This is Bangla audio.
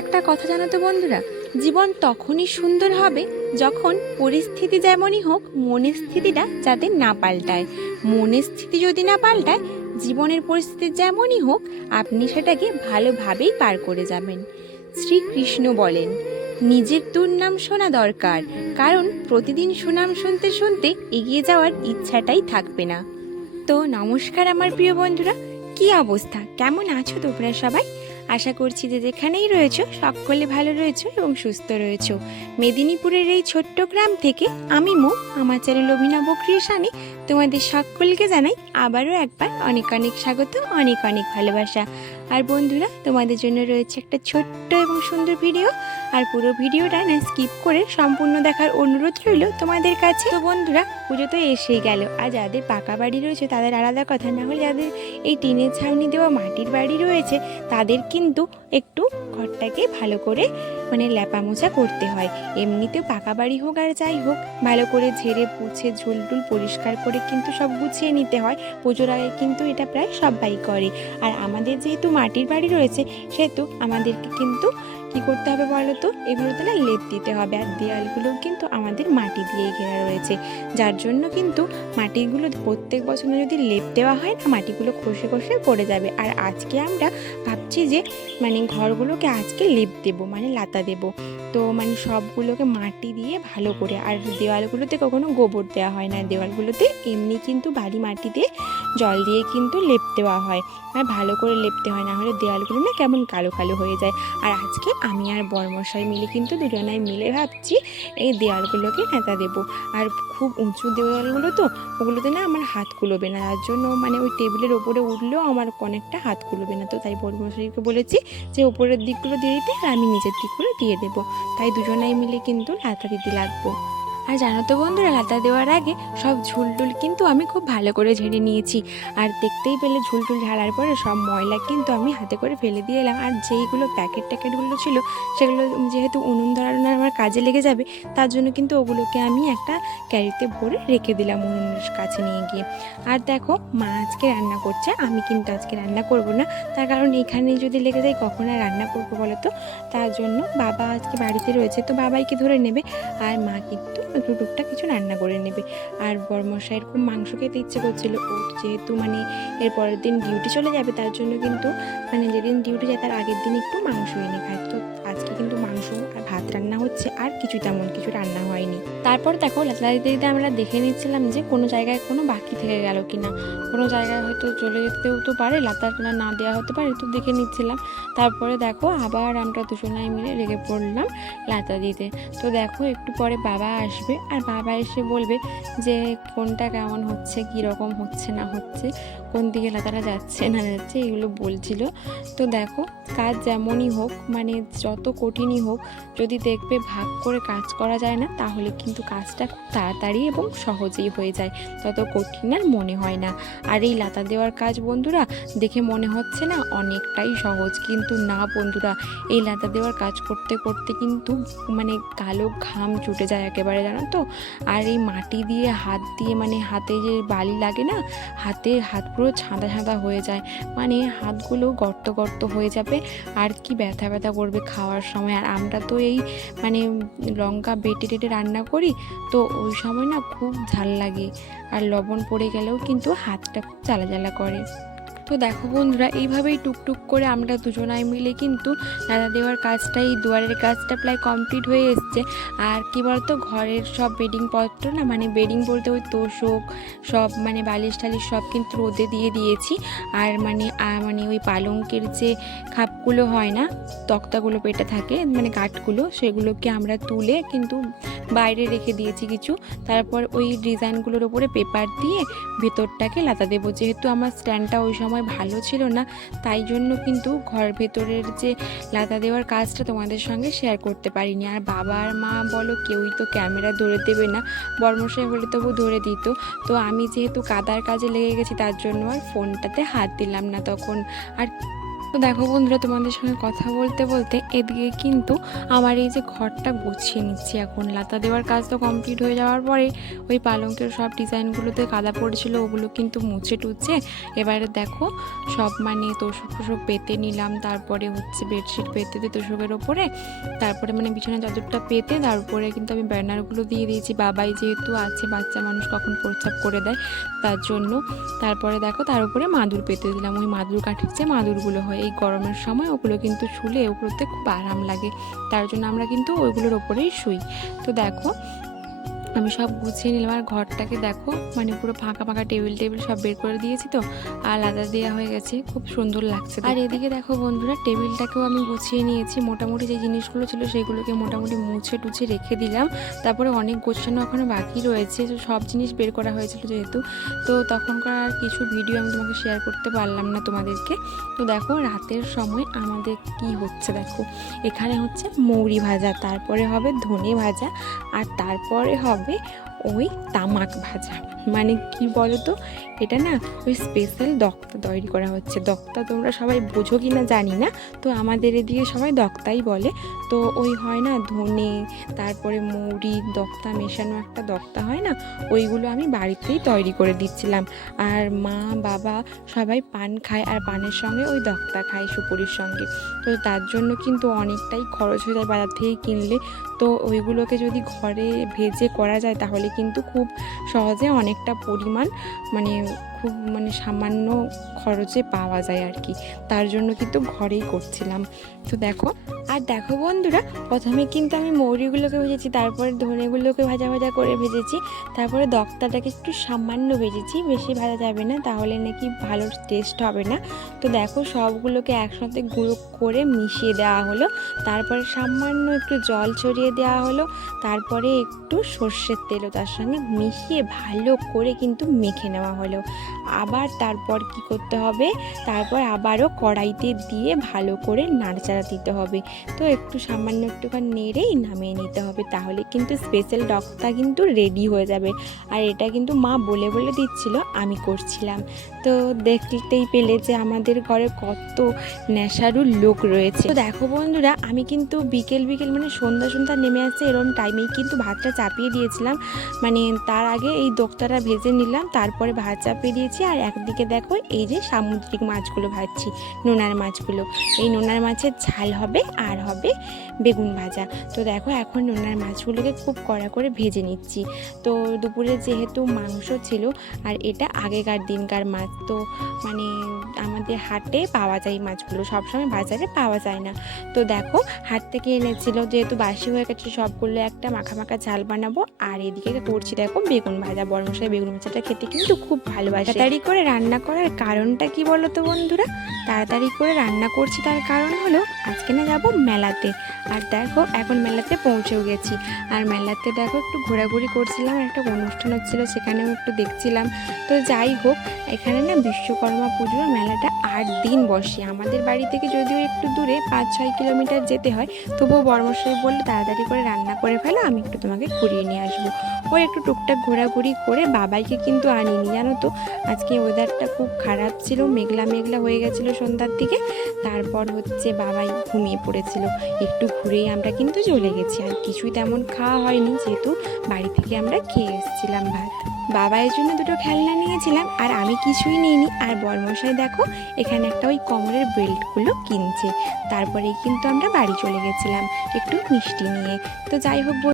একটা কথা জানো তো বন্ধুরা, জীবন তখনই সুন্দর হবে যখন পরিস্থিতি যেমনই হোক মনের স্থিতিটা যাতে না পাল্টায়। মনের স্থিতি যদি না পাল্টায়, জীবনের পরিস্থিতি যেমনই হোক আপনি সেটাকে ভালোভাবেই পার করে যাবেন। শ্রীকৃষ্ণ বলেন, নিজের দুর্নাম শোনা দরকার, কারণ প্রতিদিন সুনাম শুনতে শুনতে এগিয়ে যাওয়ার ইচ্ছাটাই থাকবে না। তো নমস্কার আমার প্রিয় বন্ধুরা, কি অবস্থা, কেমন আছো তোমরা সবাই? আশা করছি যে যেখানেই রয়েছো সকলে ভালো রয়েছো এবং সুস্থ রয়েছো। মেদিনীপুরের এই ছোট্ট গ্রাম থেকে আমি আমার চ্যানেল অভিনব ক্রিয়েশনে তোমাদের সকলকে জানাই আবারও একবার অনেক অনেক স্বাগত, অনেক অনেক ভালোবাসা। আর বন্ধুরা, তোমাদের জন্য রয়েছে একটা ছোট্ট এবং সুন্দর ভিডিও, আর পুরো ভিডিওটা না স্কিপ করে সম্পূর্ণ দেখার অনুরোধ রইল তোমাদের কাছে। তো বন্ধুরা, পুজো তো এসেই গেল, আর যাদের পাকা বাড়ি রয়েছে তাদের আলাদা কথা, না হলে যাদের এই টিনের ছাউনি দেওয়া মাটির বাড়ি রয়েছে তাদের কিন্তু একটু ঘরটাকে ভালো করে ল্যাপা মোছা করতে হয়। এমনিতেও পাকা বাড়ি হোক আর যাই হোক, ভালো করে ঝেড়ে পুছে ঝুলটুল পরিষ্কার করে কিন্তু সব গুছিয়ে নিতে হয়। পুজোর আগে কিন্তু এটা প্রায় সবাই করে। আর আমাদের যেহেতু মাটির বাড়ি রয়েছে সেহেতু আমাদেরকে কিন্তু কি করতে হবে বলো তো, এগুলোতে না লেপ দিতে হবে। আর দেয়ালগুলো কিন্তু আমাদের মাটি দিয়ে ঘেরা রয়েছে, যার জন্য কিন্তু মাটিগুলো প্রত্যেক বছর যদি লেপ দেওয়া হয় না, মাটিগুলো খসে খসে পড়ে যাবে। আর আজকে আমরা ভাবছি যে ঘরগুলোকে আজকে লেপ দেবো, লাতা দেবো। তো সবগুলোকে মাটি দিয়ে ভালো করে, আর দেওয়ালগুলোতে কখনো গোবর দেওয়া হয় না, দেওয়ালগুলোতে এমনি কিন্তু বাড়ি মাটি দিয়ে জল দিয়ে কিন্তু লেপ দেওয়া হয়। আর ভালো করে লেপতে হয়, না হলে দেওয়ালগুলো না কেমন কালো কালো হয়ে যায়। আর আজকে আমি আর বরমশাই মিলে কিন্তু দুজনাই মিলে ভাবছি এই দেওয়ালগুলোকে নেতা দেবো। আর খুব উঁচু দেওয়ালগুলো তো, ওগুলোতে না আমার হাত কুলোবে না, তার জন্য ওই টেবিলের ওপরে উঠলেও আমার অনেকটা হাত কুলোবে না। তো তাই বরমশাইকে বলেছি যে ওপরের দিকগুলো দিয়ে দিতে, আর আমি নিচের দিকগুলো দিয়ে দেবো। তাই দুজনাই মিলে কিন্তু লাতা দিতে লাগবো। আর জানো তো বন্ধুরা, লাতা দেওয়ার আগে সব ঝুলটুল কিন্তু আমি খুব ভালো করে ঝেড়ে নিয়েছি। আর দেখতেই পেলে ঝুলটুল ঝাড়ার পরে সব ময়লা কিন্তু আমি হাতে করে ফেলে দিয়ে এলাম। আর যেইগুলো প্যাকেটগুলো ছিল সেগুলো যেহেতু উনুন ধরানোর আমার কাজে লেগে যাবে, তার জন্য কিন্তু ওগুলোকে আমি একটা ক্যারিতে ভরে রেখে দিলাম উনুনের কাছে নিয়ে গিয়ে। আর দেখো, মা আজকে রান্না করছে, আমি কিন্তু আজকে রান্না করব না। তার কারণ এখানে যদি লেগে যায় কখন আর রান্না করবো বলো তো। তার জন্য বাবা আজকে বাড়িতে রয়েছে, তো বাবাইকে ধরে নেবে, আর মা কিন্তু একটু টুকটাক কিছু রান্না করে নেবে। আর বরমশাইয়ের খুব মাংস খেতে ইচ্ছে করছিল, ও যেহেতু এর পরের দিন ডিউটি চলে যাবে, তার জন্য কিন্তু যেদিন ডিউটি যায় তার আগের দিন একটু মাংস এনে খায়। তো আজকে কিন্তু মাংস আর ভাত রান্না হচ্ছে, আর কিছু তেমন কিছু রান্না হয়নি। তারপর দেখো, লাতা দিতে দিতে আমরা দেখে নিচ্ছিলাম যে কোনো জায়গায় কোনো বাকি থেকে গেল কিনা, কোনো জায়গায় হয়তো চলে যেতেও তো পারে, লাতার না দেওয়া হতে পারে, তো দেখে নিচ্ছিলাম। তারপরে দেখো আবার আমরা দুজনাই মিলে লেগে পড়লাম লাতা দিতে। তো দেখো একটু পরে বাবা আসবে, আর বাবা এসে বলবে যে কোনটা কেমন হচ্ছে, কীরকম হচ্ছে না হচ্ছে, কোন দিকে লাতাটা যাচ্ছে না যাচ্ছে, এগুলো বলছিল। তো দেখো, কাজ যেমনই হোক, যত কঠিনই হোক, যদি দেখবে ভাগ করে কাজ করা যায় না, তাহলে কিন্তু কাজটা খুব তাড়াতাড়ি এবং সহজেই হয়ে যায়, তত কঠিন আর মনে হয় না। আর এই লাতা দেওয়ার কাজ বন্ধুরা দেখে মনে হচ্ছে না অনেকটাই সহজ, কিন্তু না বন্ধুরা, এই লাতা দেওয়ার কাজ করতে করতে কিন্তু কালো ঘাম ছুটে যায় একেবারে, জানো তো। আর এই মাটি দিয়ে হাত দিয়ে হাতে যে বালি লাগে না, হাত পুরো ছাঁদা ছাঁদা হয়ে যায়, হাতগুলো গর্ত গর্ত হয়ে যাবে, আর কি ব্যথা ব্যথা করবে খাওয়ার সময়। আর আমরা তো এই লঙ্কা বেটে টেটে রান্না করি, তো ওই সময় না খুব ঝাল লাগে, আর লবণ পড়ে গেলেও কিন্তু হাতটা খুব জ্বালা জ্বালা করে। তো দেখো বন্ধুরা, এইভাবেই টুকটুক করে আমরা দুজনাই মিলে কিন্তু লাতা দেওয়ার কাজটা, এই দুয়ারের কাজটা প্রায় কমপ্লিট হয়ে এসছে। আর কি বলতো, ঘরের সব বেডিংপত্র না, বেডিং বলতে ওই তোষক সব বালিশ টালিশ সব কিন্তু রোদে দিয়ে দিয়েছি। আর ওই পালঙ্কের যে খাপগুলো হয় না, তক্তাগুলো পেটে থাকে কাঠগুলো, সেগুলোকে আমরা তুলে কিন্তু বাইরে রেখে দিয়েছি কিছু। তারপর ওই ডিজাইনগুলোর ওপরে পেপার দিয়ে ভেতরটাকে লাতা দেবো। যেহেতু আমার স্ট্যান্ডটা ওই সময় ভালো ছিল না, তাই জন্য কিন্তু ঘর ভেতরের যে লাতা দেওয়ার কাজটা তোমাদের সঙ্গে শেয়ার করতে পারিনি। আর বাবা আর মা বলো কেউই তো ক্যামেরা ধরে দেবে না, বর্মশাই হলে তবু ধরে দিত। তো আমি যেহেতু কাদার কাজে লেগে গেছি, তার জন্য আর ফোনটাতে হাত দিলাম না তখন। আর তো দেখো বন্ধুরা, তোমাদের সঙ্গে কথা বলতে বলতে এদিকে কিন্তু আমার এই যে ঘরটা গুছিয়ে নিচ্ছি। এখন লাতা দেওয়ার কাজ তো কমপ্লিট হয়ে যাওয়ার পরে ওই পালঙ্কের সব ডিজাইনগুলোতে কাদা পড়েছিল, ওগুলো কিন্তু মুছে টুছে এবারে দেখো সব মানে তোষক ফোষক পেতে নিলাম। তারপরে হচ্ছে বেডশিট পেতে দিই তোষকের ওপরে, তারপরে মানে বিছানা চাদরটা পেতে তার উপরে কিন্তু আমি ব্যানারগুলো দিয়ে দিয়েছি। বাবাই যেহেতু আছে, বাচ্চা মানুষ কখন প্রস্রাব করে দেয় তার জন্য। তারপরে দেখো তার উপরে মাদুর পেতে দিলাম, ওই মাদুর কাঠের যে মাদুরগুলো হয় এই গরমের সময় ওগুলো কিন্তু শুলে ওগুলোতে খুব আরাম লাগে, তার জন্য আমরা কিন্তু ওইগুলোর ওপরেই শুই। তো দেখো আমি সব গুছিয়ে নিলাম, আর ঘরটাকে দেখো মানে পুরো ফাঁকা ফাঁকা, টেবিল সব বের করে দিয়েছি তো, আর আলাদা দেওয়া হয়ে গেছে, খুব সুন্দর লাগছে। আর এদিকে দেখো বন্ধুরা, টেবিলটাকেও আমি গুছিয়ে নিয়েছি, মোটামুটি যে জিনিসগুলো ছিল সেগুলোকে মোটামুটি মুছে টুছে রেখে দিলাম। তারপরে অনেক গোছানো এখনও বাকি রয়েছে, তো সব জিনিস বের করা হয়েছিল যেহেতু, তো তখনকার আর কিছু ভিডিও আমি তোমাকে শেয়ার করতে পারলাম না তোমাদেরকে। তো দেখো রাতের সময় আমাদের কি হচ্ছে দেখো, এখানে হচ্ছে মৌরি ভাজা, তারপরে হবে ধনে ভাজা, আর তারপরে হবে ওই তামাক ভাজা। মানে কি বলো তো, এটা না ওই স্পেশাল দক্তা তৈরি করা হচ্ছে। দক্তা তোমরা সবাই বোঝো কি না জানি না, তো আমাদের এদিকে সবাই দক্তাই বলে। তো ওই হয় না ধনে তারপরে মৌরি দক্তা মেশানো একটা দক্তা হয় না, ওইগুলো আমি বাড়িতেই তৈরি করে দিচ্ছিলাম। আর মা বাবা সবাই পান খায়, আর পানের সঙ্গে ওই দক্তা খায় সুপুরির সঙ্গে। তো তার জন্য কিন্তু অনেকটাই খরচ হয়ে যায় বাজার থেকে কিনলে। তো ওইগুলোকে যদি ঘরে ভেজে করা যায় তাহলে কিন্তু খুব সহজে অনেকটা পরিমাণ মানে খুব মানে সামান্য খরচে পাওয়া যায় আর কি, তার জন্য কিন্তু ঘরেই করছিলাম। তো দেখো, আর দেখো বন্ধুরা, প্রথমে কিন্তু আমি মৌরিগুলোকে ভেজেছি, তারপরে ধনেগুলোকে ভাজা ভাজা করে ভেজেছি, তারপরে দক্তাটাকে একটু সামান্য ভেজেছি, বেশি ভাজা যাবে না তাহলে নাকি ভালো টেস্ট হবে না। তো দেখো সবগুলোকে একসাথে গুঁড়ো করে মিশিয়ে দেওয়া হলো, তারপরে সামান্য একটু জল ছড়িয়ে দেওয়া হলো, তারপরে একটু সর্ষের তেলও তার সঙ্গে মিশিয়ে ভালো করে কিন্তু মেখে নেওয়া হলো। আবার তারপর কি করতে হবে, তারপর আবারও কড়াইতে দিয়ে ভালো করে নাড়াচাড়া দিতে হবে। তো একটু সামান্য একটুখানি নেড়েই নামিয়ে নিতে হবে, তাহলে কিন্তু স্পেশাল দক্তা কিন্তু রেডি হয়ে যাবে। আর এটা কিন্তু মা বলে বলে দিচ্ছিল, আমি করছিলাম। তো দেখতেই পেলে যে আমাদের ঘরে কত নেশারু লোক রয়েছে। তো দেখো বন্ধুরা, আমি কিন্তু বিকেল মানে সন্ধ্যা নেমে আসছে এরকম টাইমেই কিন্তু ভাতটা চাপিয়ে দিয়েছিলাম। মানে তার আগে এই দোক্তাটা ভেজে নিলাম, তারপরে ভাত চাপিয়ে দিয়েছি। আর একদিকে দেখো এই যে সামুদ্রিক মাছগুলো ভাজছি, নোনার মাছগুলো, এই নোনার মাছের ঝাল হবে আর হবে বেগুন ভাজা। তো দেখো এখন নোনার মাছগুলোকে খুব কড়া করে ভেজে নিচ্ছি। তো দুপুরে যেহেতু মাংস ছিল, আর এটা আগেকার দিনকার মাছ, তো মানে আমাদের হাটে পাওয়া যায় মাছগুলো, সবসময় বাজারে পাওয়া যায় না। তো দেখো হাট থেকে এনেছিল, যেহেতু বাসি হয়ে গেছে সবগুলো, একটা মাখা মাখা ঝাল বানাবো। আর এদিকে করছি দেখো বেগুন ভাজা, বড়মশাই বেগুন ভাজাটা খেতে কিন্তু খুব ভালোবাসে। তাড়াতাড়ি করে রান্না করার কারণটা কি বলো তো বন্ধুরা, তাড়াতাড়ি করে রান্না করছি তার কারণ হলো আজকে না যাবো মেলাতে। আর দেখো এখন মেলাতে পৌঁছেও গেছি, আর মেলাতে দেখো একটু ঘোরাঘুরি করছিলাম, একটা অনুষ্ঠান হচ্ছিলো সেখানেও একটু দেখছিলাম। তো যাই হোক, এখানে না বিশ্বকর্মা পুজোর মেলাটা 8 দিন বসে। আমাদের বাড়ি থেকে যদিও একটু দূরে 5-6 কিলোমিটার যেতে হয়, তবুও বড়মশাই বললে তাড়াতাড়ি করে রান্না করে ফেলো, আমি একটু তোমাকে ঘুরিয়ে নিয়ে আসবো। ও একটু টুকটাক ঘোরাঘুরি করে, বাবাইকে কিন্তু আনিনি জানো তো, আজকে ওয়েদারটা খুব খারাপ ছিল, মেঘলা মেঘলা হয়ে গেছিলো সন্ধ্যার দিকে। তারপর হচ্ছে বাবাই ঘুমিয়ে পড়েছিল, একটু ঘুরেই আমরা কিন্তু চলে গেছি। আর কিছুই তেমন খাওয়া হয়নি, যেহেতু বাড়ি থেকে আমরা খেয়ে এসেছিলাম ভাত। বাবাইয়ের জন্য দুটো খেলনা নিয়েছিলাম, আর আমি কিছুই নিইনি। আর বড়মশাই দেখো এখানে একটা ওই কোমরের বেল্টগুলো কিনছে। তারপরেই কিন্তু আমরা বাড়ি চলে গেছিলাম একটু মিষ্টি নিয়ে। তো যাই হোক।